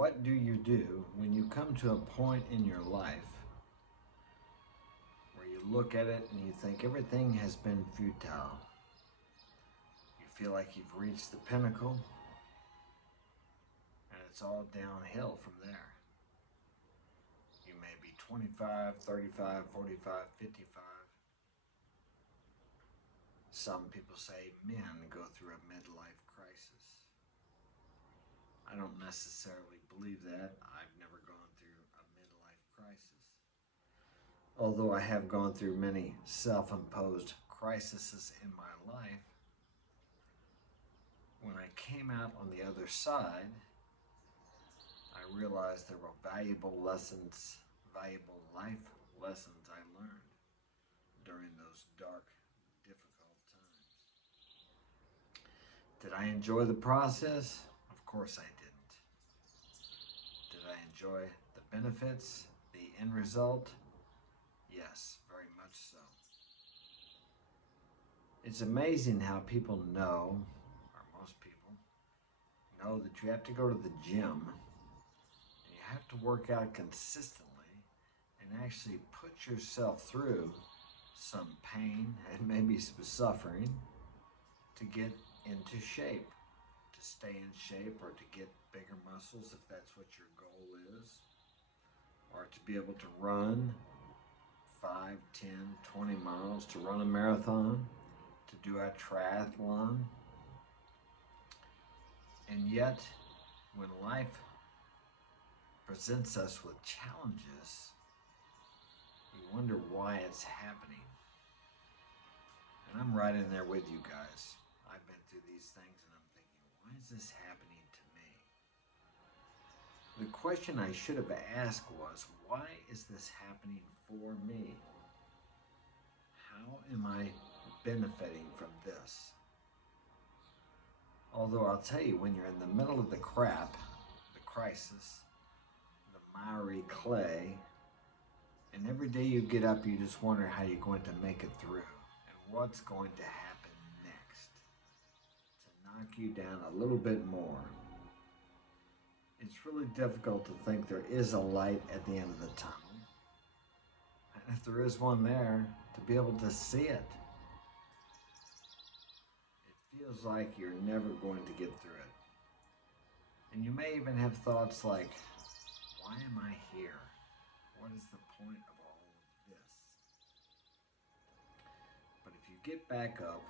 What do you do when you come to a point in your life where you look at it and you think everything has been futile? You feel like you've reached the pinnacle and it's all downhill from there. You may be 25, 35, 45, 55. Some people say men go through a midlife crisis. I don't necessarily believe that. I've never gone through a midlife crisis. Although I have gone through many self-imposed crises in my life, when I came out on the other side, I realized there were valuable lessons, valuable life lessons I learned during those dark, difficult times. Did I enjoy the process? Of course I didn't. Did I enjoy the benefits, the end result? Yes, very much so. It's amazing how people know, or most people, know that you have to go to the gym and you have to work out consistently and actually put yourself through some pain and maybe some suffering to get into shape, to stay in shape, or to get bigger muscles if that's what your goal is, or to be able to run 5, 10, 20 miles, to run a marathon, to do a triathlon. And yet, when life presents us with challenges, we wonder why it's happening. And I'm right in there with you guys. I've been through these things and I'm thinking, why is this happening to me? The question I should have asked was, why is this happening for me? How am I benefiting from this? Although I'll tell you, when you're in the middle of the crap, the crisis, the miry clay, and every day you get up, you just wonder how you're going to make it through and what's going to happen next to knock you down a little bit more. It's really difficult to think there is a light at the end of the tunnel. And if there is one there, to be able to see it. It feels like you're never going to get through it. And you may even have thoughts like, why am I here? What is the point of all of this? But if you get back up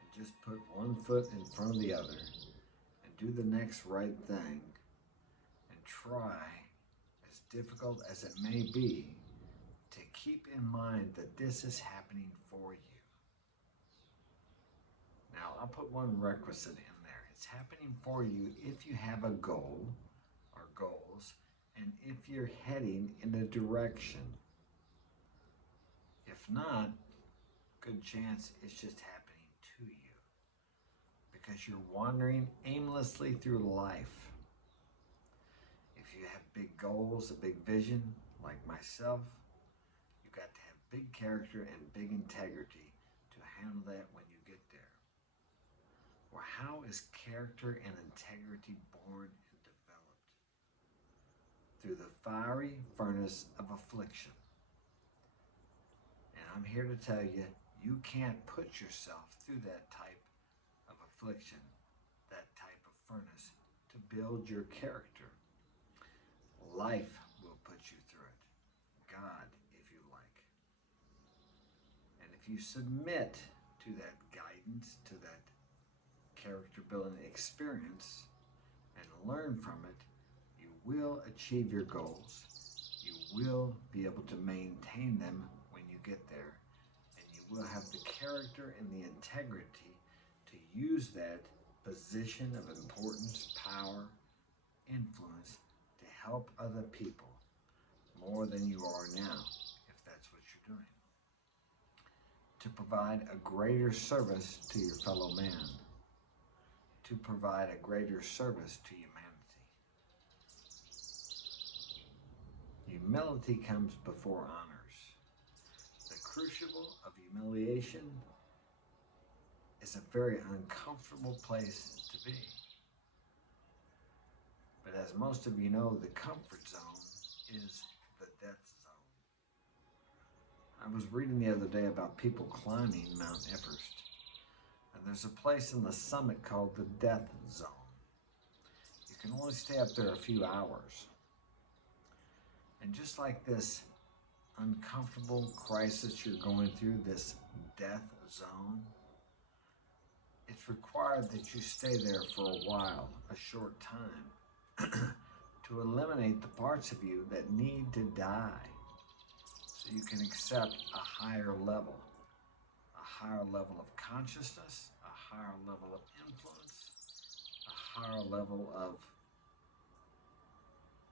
and just put one foot in front of the other and do the next right thing and try, as difficult as it may be, to keep in mind that this is happening for you. Now, I'll put one requisite in there. It's happening for you if you have a goal or goals, and if you're heading in a direction. If not, good chance it's just happening to you because you're wandering aimlessly through life. If you have big goals, a big vision, like myself, you got to have big character and big integrity to handle that when you get there. Well, how is character and integrity born and developed? Through the fiery furnace of affliction. And I'm here to tell you, you can't put yourself through that type of affliction, that type of furnace, to build your character. Life will put you through it. God, if you like. And if you submit to that guidance, to that character building experience, and learn from it, you will achieve your goals. You will be able to maintain them when you get there, and you will have the character and the integrity to use that position of importance, power, influence to help other people more than you are now, if that's what you're doing. To provide a greater service to your fellow man. To provide a greater service to humanity. Humility comes before honors. The crucible of humiliation is a very uncomfortable place to be. But as As most of you know, the comfort zone is the death zone. I was reading the other day about people climbing Mount Everest, and there's a place in the summit called the death zone. You can only stay up there a few hours. And just like this uncomfortable crisis you're going through, this death zone, it's required that you stay there for a while, a short time, to eliminate the parts of you that need to die so you can accept a higher level of consciousness, a higher level of influence, a higher level of,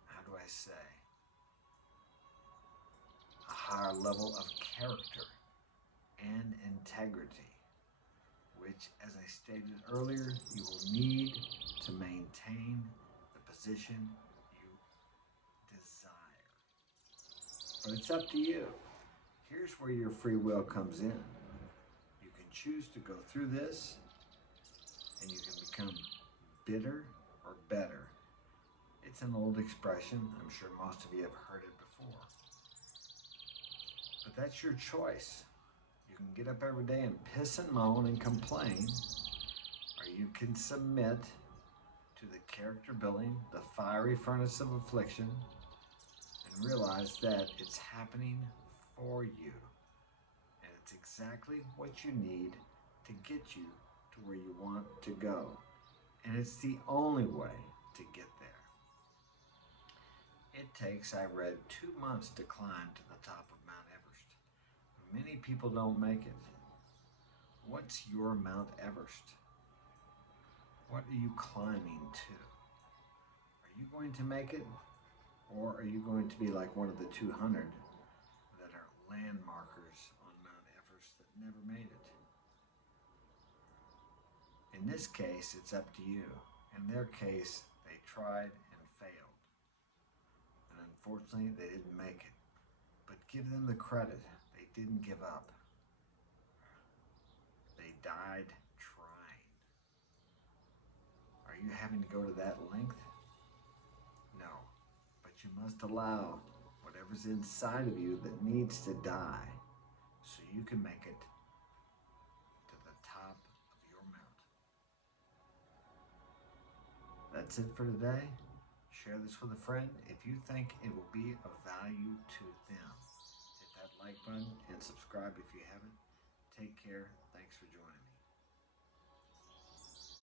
how do I say, a higher level of character and integrity, which, as I stated earlier, you will need to maintain the position you desire. But it's up to you. Here's where your free will comes in. You can choose to go through this, and you can become bitter or better. It's an old expression. I'm sure most of you have heard it before. But that's your choice. You can get up every day and piss and moan and complain, or you can submit to the character building, the fiery furnace of affliction, and realize that it's happening for you. And it's exactly what you need to get you to where you want to go. And it's the only way to get there. It takes, I read, 2 months to climb to the top of Mount Everest. Many people don't make it. What's your Mount Everest? What are you climbing to? Are you going to make it? Or are you going to be like one of the 200 that are landmarkers on Mount Everest that never made it? In this case, it's up to you. In their case, they tried and failed. And unfortunately, they didn't make it. But give them the credit. They didn't give up. They died trying. Are you having to go to that length? No. But you must allow whatever's inside of you that needs to die so you can make it to the top of your mountain. That's it for today. Share this with a friend if you think it will be of value to them. Hit that like button and subscribe if you haven't. Take care. Thanks for joining me.